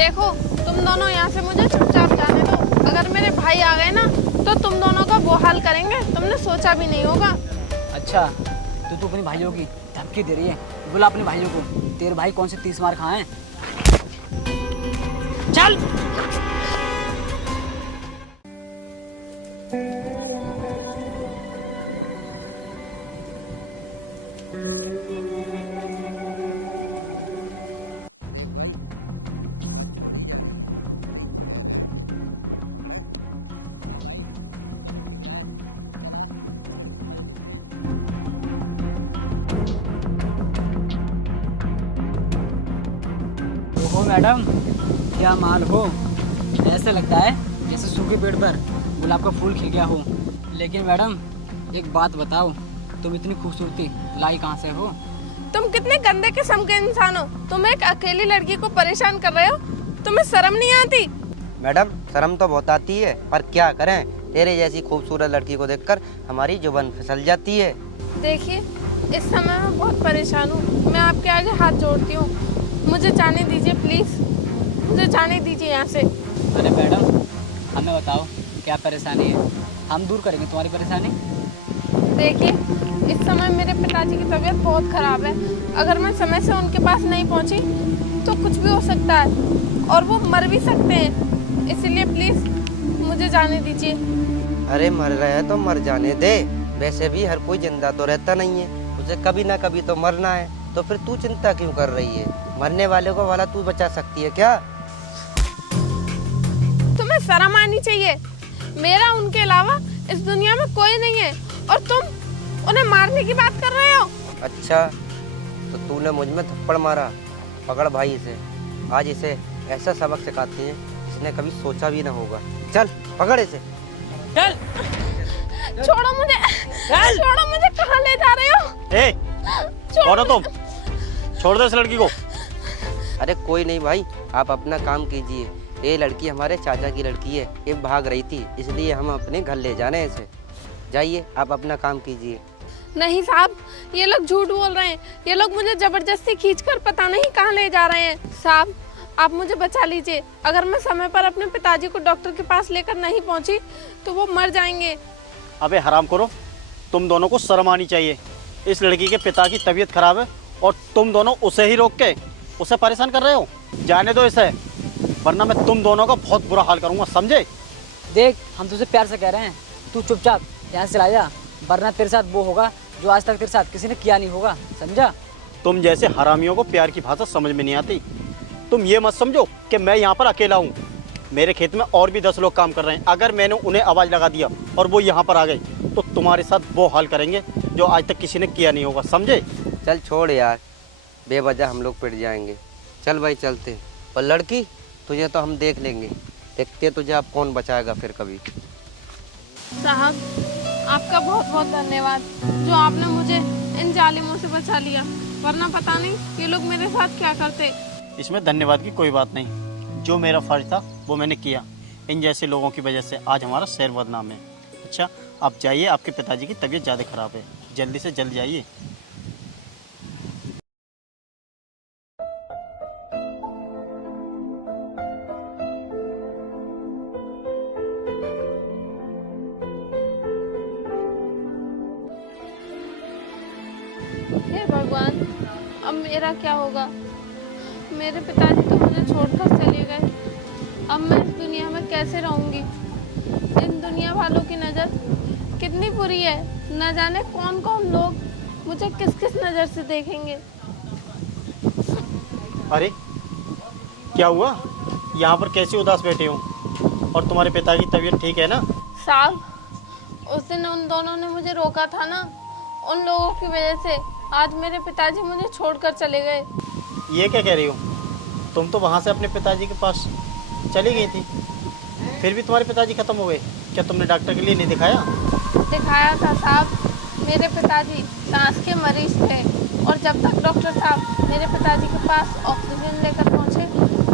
देखो तुम दोनों यहाँ से मुझे चुपचाप जाने दो। अगर मेरे भाई आ गए ना तो तुम दोनों का वो हाल करेंगे, तुमने सोचा भी नहीं होगा। अच्छा तो तू अपने भाइयों की धमकी दे रही है? बोला अपने भाइयों को, तेरे भाई कौन से 30 मार खाए हैं? चल। ओहो मैडम, क्या माल हो। ऐसा लगता है जैसे सूखे पेड़ पर गुलाब का फूल खिल गया हो। लेकिन मैडम एक बात बताओ, तुम इतनी खूबसूरती लाई कहाँ से हो? तुम कितने गंदे किस्म के इंसान हो। तुम एक अकेली लड़की को परेशान कर रहे हो, तुम्हें शर्म नहीं आती? मैडम शर्म तो बहुत आती है, पर क्या करें, तेरे जैसी खूबसूरत लड़की को देखकर हमारी जुबान फिसल जाती है। देखिए इस समय मैं बहुत परेशान हूँ, मैं आपके आगे हाथ जोड़ती हूँ, मुझे जाने दीजिए प्लीज, मुझे जाने दीजिए यहाँ से। अरे मैडम हमें बताओ क्या परेशानी है, हम दूर करेंगे तुम्हारी परेशानी। देखिए इस समय मेरे पिताजी की तबीयत बहुत खराब है, अगर मैं समय से उनके पास नहीं पहुँची तो कुछ भी हो सकता है और वो मर भी सकते हैं, इसलिए प्लीज मुझे जाने दीजिए। अरे मर रहे हैं तो मर जाने दे, वैसे भी हर कोई जिंदा तो रहता नहीं है, उसे कभी ना कभी तो मरना है, तो फिर तू चिंता क्यों कर रही है? मरने वाले को वाला तू बचा सकती है क्या? तुम्हें शर्म आनी चाहिए, मेरा उनके अलावा इस दुनिया में कोई नहीं है और तुम उन्हें मारने की बात कर रहे हो। अच्छा तो तूने मुझ में थप्पड़ मारा, पकड़ भाई इसे, आज इसे ऐसा सबक सिखाते हैं इसने कभी सोचा भी ना होगा। चल पकड़ इसे। चल। छोड़ो मुझे, छोड़ो मुझे, कहाँ ले जा रहे हो? ए, कौन हो तुम? छोड़ दो इस लड़की को। अरे कोई नहीं भाई, आप अपना काम कीजिए, ये लड़की हमारे चाचा की लड़की है, ये भाग रही थी इसलिए हम अपने घर ले जाने इसे। जाइए आप अपना काम कीजिए। नहीं साहब, ये लोग झूठ बोल रहे हैं, ये लोग मुझे जबरदस्ती खींचकर पता नहीं कहाँ ले जा रहे हैं। साहब आप मुझे बचा लीजिए, अगर मैं समय पर अपने पिताजी को डॉक्टर के पास लेकर नहीं पहुँची तो वो मर जाएंगे। अबे हराम करो, तुम दोनों को शर्म आनी चाहिए। इस लड़की के पिता की तबीयत खराब है और तुम दोनों उसे ही रोक के उसे परेशान कर रहे हो। जाने दो इसे, वरना मैं तुम दोनों का बहुत बुरा हाल करूंगा, समझे? देख हम तुझसे प्यार से कह रहे हैं, तू चुपचाप यहाँ से चला जा, वरना तेरे साथ वो होगा जो आज तक तेरे साथ किसी ने किया नहीं होगा, समझा? तुम जैसे हरामियों को प्यार की भाषा समझ में नहीं आती। तुम ये मत समझो कि मैं यहाँ पर अकेला हूँ, मेरे खेत में और भी 10 लोग काम कर रहे हैं। अगर मैंने उन्हें आवाज़ लगा दिया और वो यहाँ पर आ गए तो तुम्हारे साथ वो हाल करेंगे जो आज तक किसी ने किया नहीं होगा, समझे? चल छोड़ यार, बेवजह हम लोग पिट जाएंगे। चल भाई चलते। और लड़की तुझे तो हम देख लेंगे, देखते तुझे अब कौन बचाएगा फिर कभी। साहब आपका बहुत बहुत धन्यवाद जो आपने मुझे इन जालिमों से बचा लिया, वरना पता नहीं ये लोग मेरे साथ क्या करते। इसमें धन्यवाद की कोई बात नहीं, जो मेरा फर्ज था वो मैंने किया। इन जैसे लोगों की वजह से आज हमारा शहर बदनाम है। अच्छा आप जाइए, आपके पिताजी की तबीयत ज़्यादा ख़राब है, जल्दी से जल्द जाइए। हे भगवान, अब मेरा क्या होगा? मेरे पिताजी तो मुझे छोड़कर चले गए, अब मैं इस दुनिया में कैसे रहूंगी? इन दुनिया वालों की नज़र कितनी बुरी है, न जाने कौन कौन लोग मुझे किस किस नज़र से देखेंगे। अरे क्या हुआ, यहाँ पर कैसे उदास बैठे हो? और तुम्हारे पिता की तबीयत ठीक है ना? साहब उस दिन उन दोनों ने मुझे रोका था ना, उन लोगों की वजह से आज मेरे पिताजी मुझे छोड़कर चले गए। ये क्या कह रही हो? तुम तो वहाँ से अपने पिताजी के पास चली गई थी, फिर भी तुम्हारे पिताजी खत्म हो गए। क्या तुमने डॉक्टर के लिए नहीं दिखाया? दिखाया था साहब, मेरे पिताजी सांस के मरीज थे और जब तक डॉक्टर साहब मेरे पिताजी के पास ऑक्सीजन लेकर पहुँचे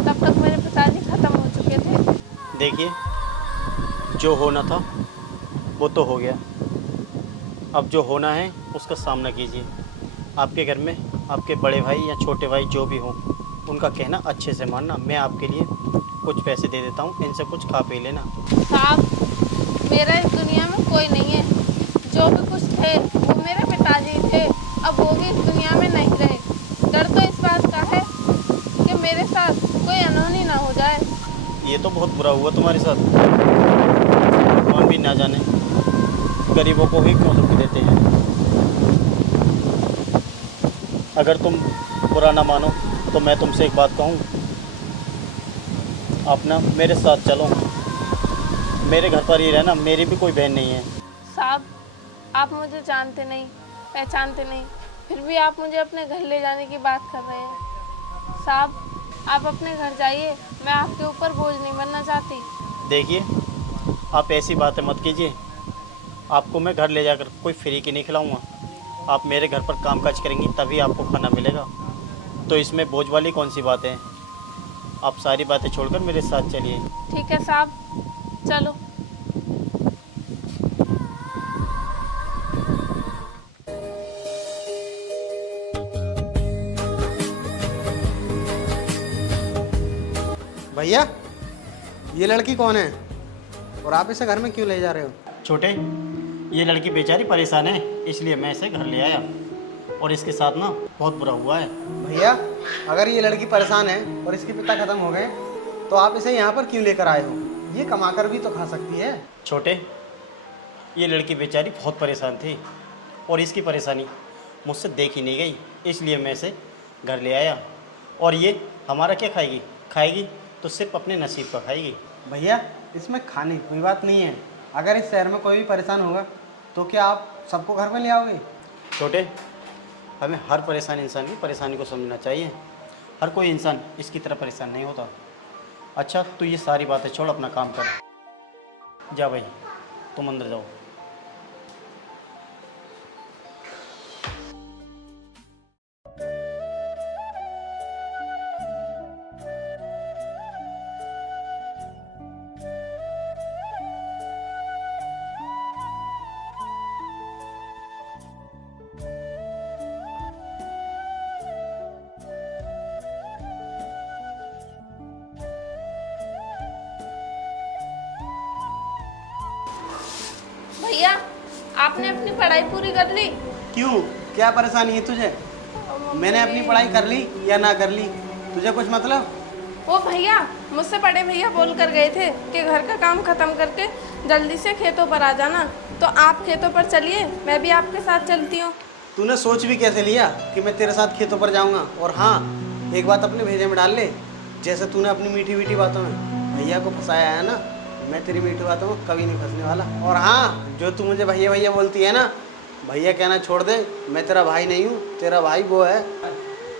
तब तक मेरे पिताजी खत्म हो चुके थे। देखिए जो होना था वो तो हो गया, अब जो होना है उसका सामना कीजिए। आपके घर में आपके बड़े भाई या छोटे भाई जो भी हों, उनका कहना अच्छे से मानना। मैं आपके लिए कुछ पैसे दे देता हूँ, इनसे कुछ खा पी लेना। साहब मेरा इस दुनिया में कोई नहीं है। जो भी कुछ थे वो मेरे पिताजी थे, अब वो भी इस दुनिया में नहीं रहे। डर तो इस बात का है कि मेरे साथ कोई अनहोनी ना हो जाए। ये तो बहुत बुरा हुआ तुम्हारे साथ। कौन भी ना जाने गरीबों को ही क्यों दुख देते हैं। अगर तुम बुरा ना मानो तो मैं तुमसे एक बात कहूँ, आप ना मेरे साथ चलो, मेरे घर पर ही रहना। मेरी भी कोई बहन नहीं है। साहब आप मुझे जानते नहीं, पहचानते नहीं, फिर भी आप मुझे अपने घर ले जाने की बात कर रहे हैं। साहब आप अपने घर जाइए, मैं आपके ऊपर बोझ नहीं बनना चाहती। देखिए आप ऐसी बातें मत कीजिए। आपको मैं घर ले जाकर कोई फ्री की नहीं खिलाऊंगा। आप मेरे घर पर कामकाज करेंगी तभी आपको खाना मिलेगा, तो इसमें बोझ वाली कौन सी बात है। आप सारी बातें छोड़कर मेरे साथ चलिए। ठीक है साहब, चलो। भैया ये लड़की कौन है और आप इसे घर में क्यों ले जा रहे हो? छोटे, ये लड़की बेचारी परेशान है, इसलिए मैं इसे घर ले आया। और इसके साथ ना बहुत बुरा हुआ है। भैया अगर ये लड़की परेशान है और इसके पिता खत्म हो गए तो आप इसे यहाँ पर क्यों लेकर आए हो? ये कमाकर भी तो खा सकती है। छोटे, ये लड़की बेचारी बहुत परेशान थी और इसकी परेशानी मुझसे देखी नहीं गई, इसलिए मैं इसे घर ले आया। और ये हमारा क्या खाएगी? खाएगी तो सिर्फ अपने नसीब का खाएगी। भैया इसमें खाने की कोई बात नहीं है। अगर इस शहर में कोई भी परेशान होगा तो क्या आप सबको घर में ले आओगे? छोटे, हमें हर परेशान इंसान की परेशानी को समझना चाहिए। हर कोई इंसान इसकी तरह परेशान नहीं होता। अच्छा तू ये सारी बातें छोड़, अपना काम कर। जा भाई, तुम अंदर जाओ। भैया आपने अपनी पढ़ाई पूरी कर ली? क्यों, क्या परेशानी है तुझे? मैंने अपनी पढ़ाई कर ली या ना कर ली, तुझे कुछ मतलब? वो भैया मुझसे बड़े भैया बोल कर गए थे कि घर का काम खत्म करके जल्दी से खेतों पर आ जाना, तो आप खेतों पर चलिए, मैं भी आपके साथ चलती हूँ। तूने सोच भी कैसे लिया कि मैं तेरे साथ खेतों पर जाऊंगा? और हाँ, एक बात अपने भेजे में डाल ले, जैसे तूने अपनी मीठी मीठी बातों में भैया को फंसाया है ना, मैं तेरी मीठी बातों में कभी नहीं फंसने वाला। और हाँ, जो तू मुझे भैया भैया बोलती है ना, भैया कहना छोड़ दे। मैं तेरा भाई नहीं हूँ, तेरा भाई वो है।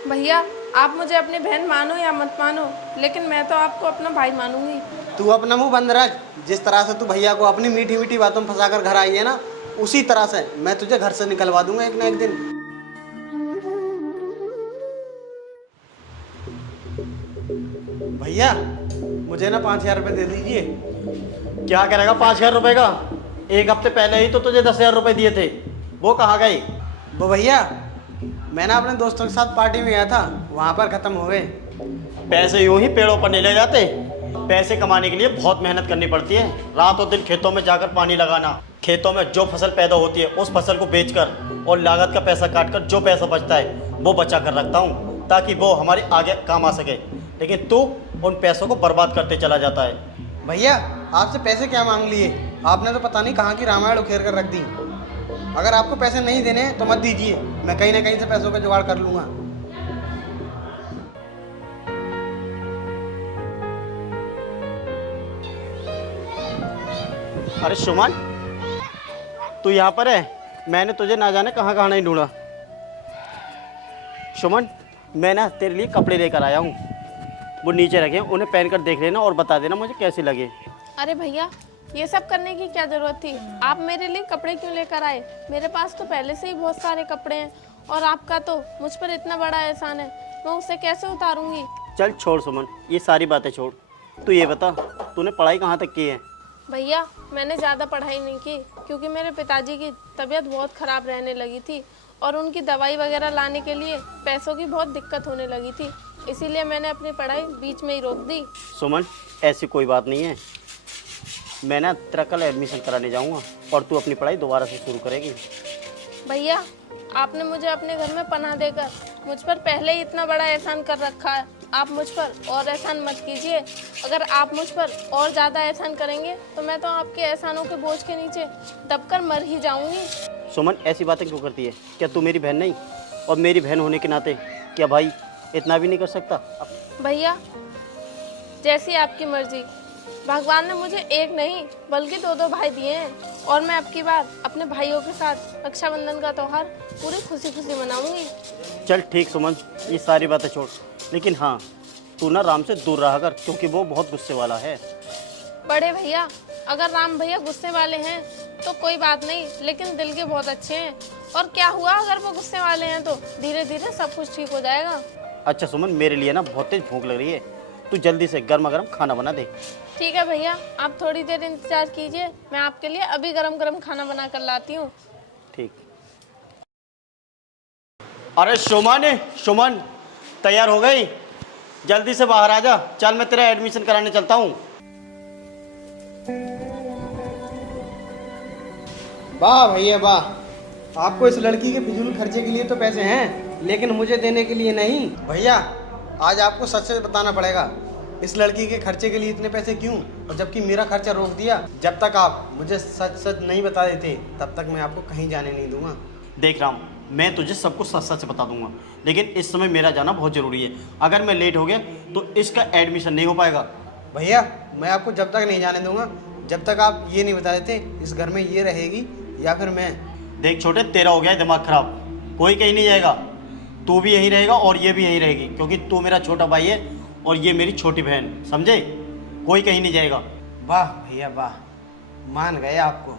भैया आप मुझे अपनी बहन मानो या मत मानो, लेकिन मैं तो आपको अपना भाई मानूंगी। तू अपना मुंह बंद रख। जिस तरह से तू भैया को अपनी मीठी मीठी बातों में फंसा कर घर आई है ना, उसी तरह से मैं तुझे घर से निकलवा दूंगा एक ना एक दिन। भैया मुझे ना 5,000 रुपये दे दीजिए। क्या करेगा 5,000 रुपये का? एक हफ्ते पहले ही तो तुझे 10,000 रुपये दिए थे, वो कहाँ गए? वो भैया मैं ना अपने दोस्तों के साथ पार्टी में गया था, वहाँ पर ख़त्म हो गए। पैसे यूं ही पेड़ों पर नहीं ले जाते। पैसे कमाने के लिए बहुत मेहनत करनी पड़ती है। रात और दिन खेतों में जाकर पानी लगाना, खेतों में जो फसल पैदा होती है उस फसल को बेचकर और लागत का पैसा काटकर जो पैसा बचता है वो बचा कर रखता हूँ, ताकि वो हमारे आगे काम आ सके। लेकिन तू उन पैसों को बर्बाद करते चला जाता है। भैया आपसे पैसे क्या मांग लिए? आपने तो पता नहीं कहाँ की रामायण उखेर कर रख दी। अगर आपको पैसे नहीं देने हैं तो मत दीजिए, मैं कहीं ना कहीं से पैसों का जुगाड़ कर लूँगा। अरे सुमन, तू यहाँ पर है? मैंने तुझे ना जाने कहाँ कहाँ नहीं ढूंढा। सुमन, मैं ना तेरे लिए कपड़े लेकर आया हूँ, वो नीचे रखे हैं, उन्हें पहन कर देख लेना और बता देना मुझे कैसे लगे। अरे भैया ये सब करने की क्या जरूरत थी? आप मेरे लिए कपड़े क्यों लेकर आए? मेरे पास तो पहले से ही बहुत सारे कपड़े हैं, और आपका तो मुझ पर इतना बड़ा एहसान है, मैं उसे कैसे उतारूंगी? चल छोड़ सुमन, ये सारी बातें छोड़। तू ये बता, तूने पढ़ाई कहाँ तक की है? भैया मैंने ज़्यादा पढ़ाई नहीं की, क्योंकि मेरे पिताजी की तबीयत बहुत ख़राब रहने लगी थी और उनकी दवाई वगैरह लाने के लिए पैसों की बहुत दिक्कत होने लगी थी, इसीलिए मैंने अपनी पढ़ाई बीच में ही रोक दी। सुमन, ऐसी कोई बात नहीं है। मैं ना तेरा कल एडमिशन कराने जाऊंगा और तू अपनी पढ़ाई दोबारा से शुरू करेगी। भैया, आपने मुझे अपने घर में पनाह देकर मुझ पर पहले ही इतना बड़ा एहसान कर रखा है। आप मुझ पर और एहसान मत कीजिए। अगर आप मुझ पर और ज़्यादा एहसान करेंगे तो मैं तो आपके एहसानों के बोझ के नीचे दबकर मर ही जाऊंगी। सुमन, ऐसी बातें क्यों करती है? क्या तू मेरी बहन नहीं? और मेरी बहन होने के नाते क्या भाई इतना भी नहीं कर सकता? भैया, जैसी आपकी मर्जी। भगवान ने मुझे एक नहीं बल्कि दो भाई दिए हैं और मैं अब की बार अपने भाइयों के साथ रक्षाबंधन का त्यौहार पूरी खुशी खुशी मनाऊंगी। चल ठीक सुमन, ये सारी बातें छोड़, लेकिन हाँ, तू ना राम से दूर रहा कर क्योंकि वो बहुत गुस्से वाला है। बड़े भैया, अगर राम भैया गुस्से वाले हैं तो कोई बात नहीं, लेकिन दिल के बहुत अच्छे हैं। और क्या हुआ अगर वो गुस्से वाले हैं तो धीरे धीरे सब कुछ ठीक हो जाएगा। अच्छा सुमन, मेरे लिए ना बहुत तेज भूख लग रही है, तू जल्दी से गर्मा गर्म खाना बना दे। ठीक है भैया, आप थोड़ी देर इंतजार कीजिए, मैं आपके लिए अभी गरम गरम खाना बना कर लाती हूँ। ठीक। अरे सुमन, तैयार हो गई? जल्दी से बाहर आ जा। चल मैं तेरा एडमिशन कराने चलता हूँ। वाह भैया वाह, आपको इस लड़की के फिजूल खर्चे के लिए तो पैसे हैं, लेकिन मुझे देने के लिए नहीं। भैया, आज आपको सच सच बताना पड़ेगा, इस लड़की के खर्चे के लिए इतने पैसे क्यों? और जबकि मेरा खर्चा रोक दिया। जब तक आप मुझे सच सच नहीं बता देते तब तक मैं आपको कहीं जाने नहीं दूंगा। देख राम, मैं तुझे सब कुछ सच सच बता दूंगा, लेकिन इस समय मेरा जाना बहुत ज़रूरी है। अगर मैं लेट हो गया तो इसका एडमिशन नहीं हो पाएगा। भैया, मैं आपको जब तक नहीं जाने दूंगा जब तक आप ये नहीं बता देते इस घर में ये रहेगी या फिर मैं। देख छोटे, तेरा हो गया है दिमाग खराब, कोई कहीं नहीं जाएगा। तू भी यहीं रहेगा और ये भी यहीं रहेगी, क्योंकि तू मेरा छोटा भाई है और ये मेरी छोटी बहन, समझे? कोई कहीं नहीं जाएगा। वाह भैया वाह, मान गए आपको।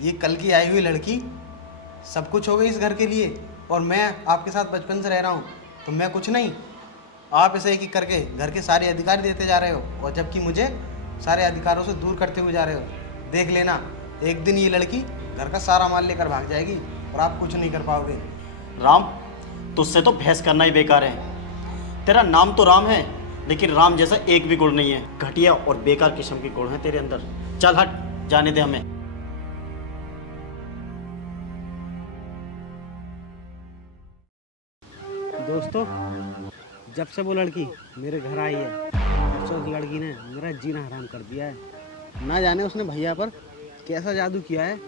ये कल की आई हुई लड़की सब कुछ हो गई इस घर के लिए, और मैं आपके साथ बचपन से रह रहा हूँ तो मैं कुछ नहीं। आप इसे एक एक करके घर के सारे अधिकार देते जा रहे हो, और जबकि मुझे सारे अधिकारों से दूर करते हुए जा रहे हो। देख लेना, एक दिन ये लड़की घर का सारा माल लेकर भाग जाएगी और आप कुछ नहीं कर पाओगे। राम, तुझसे तो बहस करना ही बेकार है। तेरा नाम तो राम है, लेकिन राम जैसा एक भी गुण नहीं है। घटिया और बेकार किस्म के गुण हैं तेरे अंदर। चल हट, जाने दे हमें। दोस्तों, जब से वो लड़की मेरे घर आई है तब से उस लड़की ने मेरा जीना हराम कर दिया है। ना जाने उसने भैया पर कैसा जादू किया है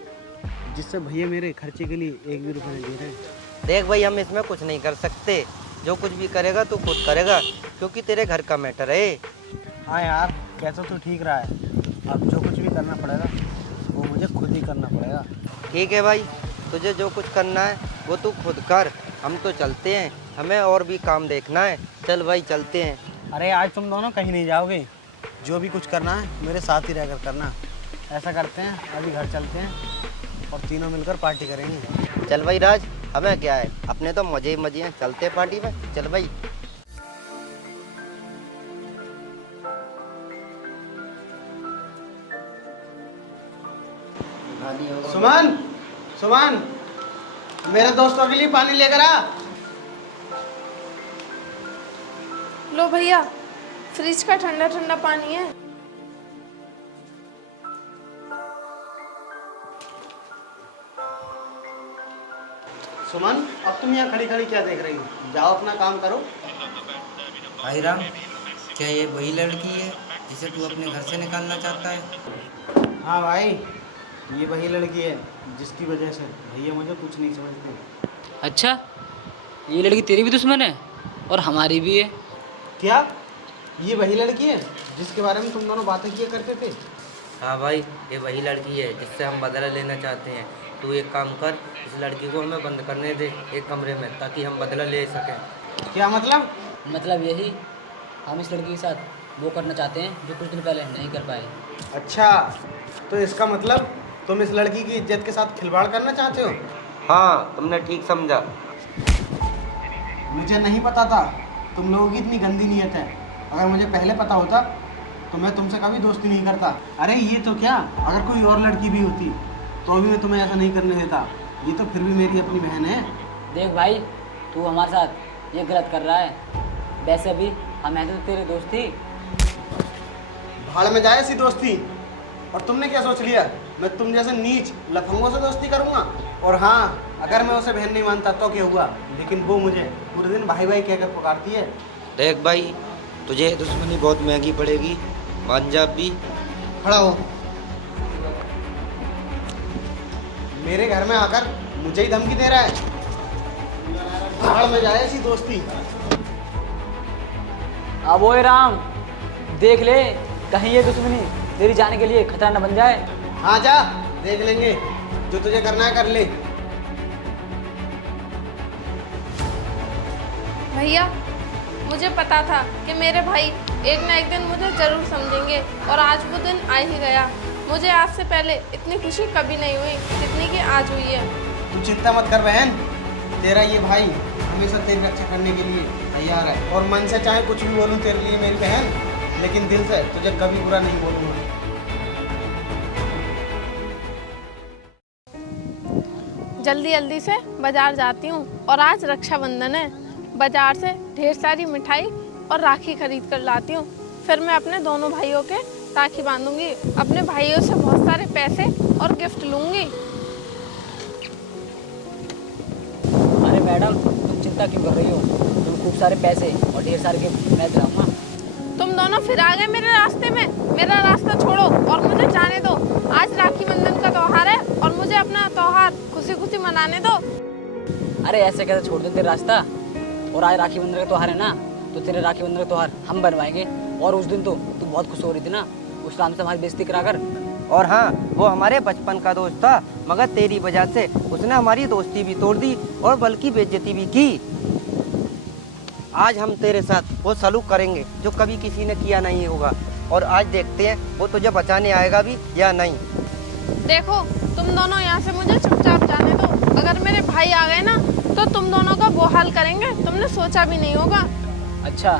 जिससे भैया मेरे खर्चे के लिए एक भी रुपया नहीं दे रहे हैं। देख भाई, हम इसमें कुछ नहीं कर सकते। जो कुछ भी करेगा तू खुद करेगा, क्योंकि तेरे घर का मैटर है। हाँ यार, कैसा तो ठीक रहा है। अब जो कुछ भी करना पड़ेगा वो मुझे खुद ही करना पड़ेगा। ठीक है भाई, तुझे जो कुछ करना है वो तू खुद कर। हम तो चलते हैं, हमें और भी काम देखना है। चल भाई, चलते हैं। अरे आज तुम दोनों कहीं नहीं जाओगे। जो भी कुछ करना है मेरे साथ ही रहकर करना। ऐसा करते हैं, अभी घर चलते हैं और तीनों मिलकर पार्टी करेंगे। चल भाई राज, हमें क्या है, अपने तो मजे ही मजे हैं। चलते हैं पार्टी में, चल भाई। सुमन, मेरे दोस्तों के लिए पानी लेकर आ। लो भैया, फ्रिज का ठंडा ठंडा पानी है। सुमन, अब तुम यहाँ खड़ी खड़ी क्या देख रही हो? जाओ अपना काम करो। भाई राम, क्या ये वही लड़की है जिसे तू अपने घर से निकालना चाहता है? हाँ भाई, ये वही लड़की है जिसकी वजह से भैया मुझे कुछ नहीं समझते। अच्छा, ये लड़की तेरी भी दुश्मन है और हमारी भी है? क्या ये वही लड़की है जिसके बारे में तुम दोनों बातें किया करते थे? हाँ भाई, ये वही लड़की है जिससे हम बदला लेना चाहते हैं। तू एक काम कर, इस लड़की को हमें बंद करने दे एक कमरे में, ताकि हम बदला ले सकें। क्या मतलब? मतलब यही, हम इस लड़की के साथ वो करना चाहते हैं जो कुछ दिन पहले नहीं कर पाए। अच्छा, तो इसका मतलब तुम इस लड़की की इज्जत के साथ खिलवाड़ करना चाहते हो? हाँ, तुमने ठीक समझा। मुझे नहीं पता था तुम लोगों की इतनी गंदी नीयत है। अगर मुझे पहले पता होता तो मैं तुमसे कभी दोस्ती नहीं करता। अरे ये तो क्या, अगर कोई और लड़की भी होती तो भी मैं तुम्हें ऐसा नहीं करने देता। ये तो फिर भी मेरी अपनी बहन है। देख भाई, तू हमारे साथ ये गलत कर रहा है। वैसे भी हम ऐसे तो तेरे दोस्त थी। भाड़ में जाए ऐसी दोस्ती। और तुमने क्या सोच लिया मैं तुम जैसे नीच लफंगों से दोस्ती करूंगा? और हाँ, अगर मैं उसे बहन नहीं मानता तो क्या हुआ, लेकिन वो मुझे पूरे दिन भाई भाई कहकर पुकारती है। देख भाई, तुझे दुश्मनी बहुत महंगी पड़ेगी, मान जा भी। खड़ा हो। मेरे घर में आकर मुझे ही धमकी दे रहा है। भाड़ में जाए ऐसी दोस्ती। अब ओए राम, देख ले कहीं ये दुश्मनी तेरी जाने के लिए खतरा न बन जाए। हाँ जा, देख लेंगे, जो तुझे करना है कर ले। भैया, मुझे पता था कि मेरे भाई एक ना एक दिन मुझे ज़रूर समझेंगे और आज वो दिन आ ही गया। मुझे आज से पहले इतनी खुशी कभी नहीं हुई जितनी कि आज हुई है। तू चिंता मत कर बहन, तेरा ये भाई हमेशा तेरी रक्षा करने के लिए तैयार है। और मन से चाहे कुछ भी बोलूँ तेरे लिए मेरी बहन, लेकिन दिल से तुझे कभी बुरा नहीं बोलूँगा। जल्दी जल्दी से बाजार जाती हूँ और आज रक्षाबंधन है। बाजार से ढेर सारी मिठाई और राखी खरीद कर लाती हूँ। फिर मैं अपने दोनों भाइयों के राखी बांधूंगी, अपने भाइयों से बहुत सारे पैसे और गिफ्ट लूंगी। अरे मैडम, तुम चिंता क्यों कर रही हो? तुम खूब सारे पैसे और ढेर सारे गिफ्ट मैं दिलाऊंगा। तुम दोनों फिर आ गए मेरे रास्ते में। मेरा रास्ता छोड़ो और मुझे जाने दो। आज राखी बंधन का त्योहार है और मुझे अपना त्योहार खुशी खुशी मनाने दो। अरे ऐसे कैसे छोड़ दे तेरा रास्ता? और आज राखी बंधन का त्योहार है ना, तो तेरे राखी बंधन का त्योहार हम बनवाएंगे। और उस दिन तो तू बहुत खुश हो रही थी ना, उस काम से हमारी बेइज्जती करा कर। और हाँ, वो हमारे बचपन का दोस्त था, मगर तेरी वजह से उसने हमारी दोस्ती भी तोड़ दी और बल्कि बेइज्जती भी की। आज हम तेरे साथ वो सलूक करेंगे जो कभी किसी ने किया नहीं होगा, और आज देखते हैं वो तुझे बचाने आएगा भी या नहीं। देखो, तुम दोनों यहाँ से मुझे चुपचाप जाने दो। अगर मेरे भाई आ गए ना तो तुम दोनों का वो हाल करेंगे तुमने सोचा भी नहीं होगा। अच्छा,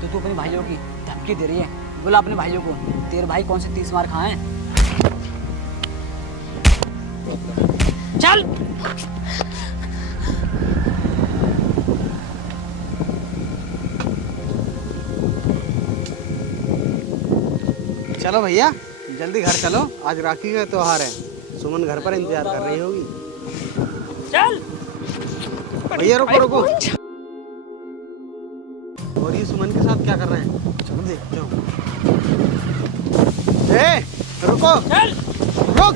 तो तू अपने भाइयों की धमकी दे रही है? बोला अपने भाइयों को, तेरे भाई कौन से 30 मार खाए हैं? चल। चलो भैया, जल्दी घर चलो, आज राखी का त्योहार है। सुमन घर पर इंतजार कर रही होगी। चल भैया रुको रुको। और ये सुमन के साथ क्या कर रहे हैं? चलो देखते हो। रुको, चल। रुक।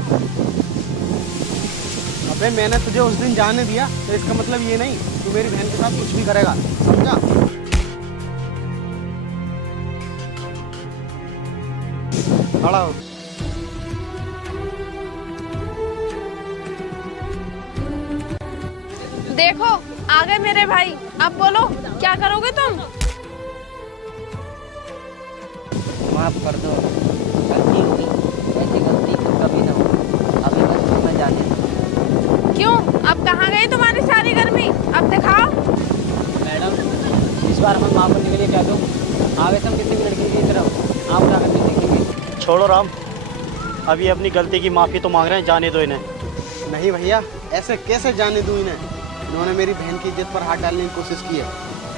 अबे मैंने तुझे उस दिन जाने दिया, तो इसका मतलब ये नहीं तू मेरी बहन के साथ कुछ भी करेगा, समझा? खड़ा हो। देखो, आ गए मेरे भाई। अब बोलो, क्या करोगे तुम? माफ कर दो, गलती हुई, ऐसी गलती फिर कभी ना हो। अभी बस तुम न जाने दो। क्यों? अब कहाँ गई तुम्हारी सारी गर्मी? अब दिखाओ। मैडम, इस बार हमें माफ करने के लिए कह दो। आगे से हम किसी भी लड़की की तरफ आँख उठाकर नहीं देखेंगे। छोड़ो राम, अभी अपनी गलती की माफ़ी तो मांग रहे हैं, जाने दो इन्हें। नहीं भैया, ऐसे कैसे जाने दूं इन्हें? इन्होंने मेरी बहन की इज्जत पर हाथ डालने की कोशिश की है।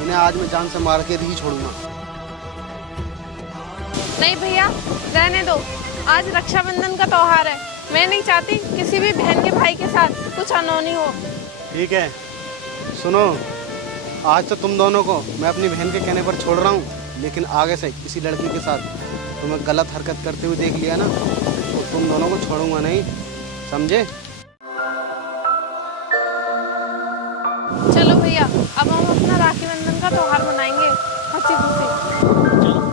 इन्हें आज मैं जान से मार के ही छोड़ूंगा। नहीं भैया, रहने दो। आज रक्षाबंधन का त्योहार है। मैं नहीं चाहती किसी भी बहन के भाई के साथ कुछ अनहोनी हो। ठीक है, सुनो, आज तो तुम दोनों को मैं अपनी बहन के कहने पर छोड़ रहा हूँ, लेकिन आगे से किसी लड़की के साथ तुम्हें गलत हरकत करते हुए देख लिया ना, तो तुम दोनों को छोड़ूंगा नहीं, समझे? चलो भैया, अब हम अपना राखी बंधन का त्योहार मनाएंगे हंसी खुशी। चलो।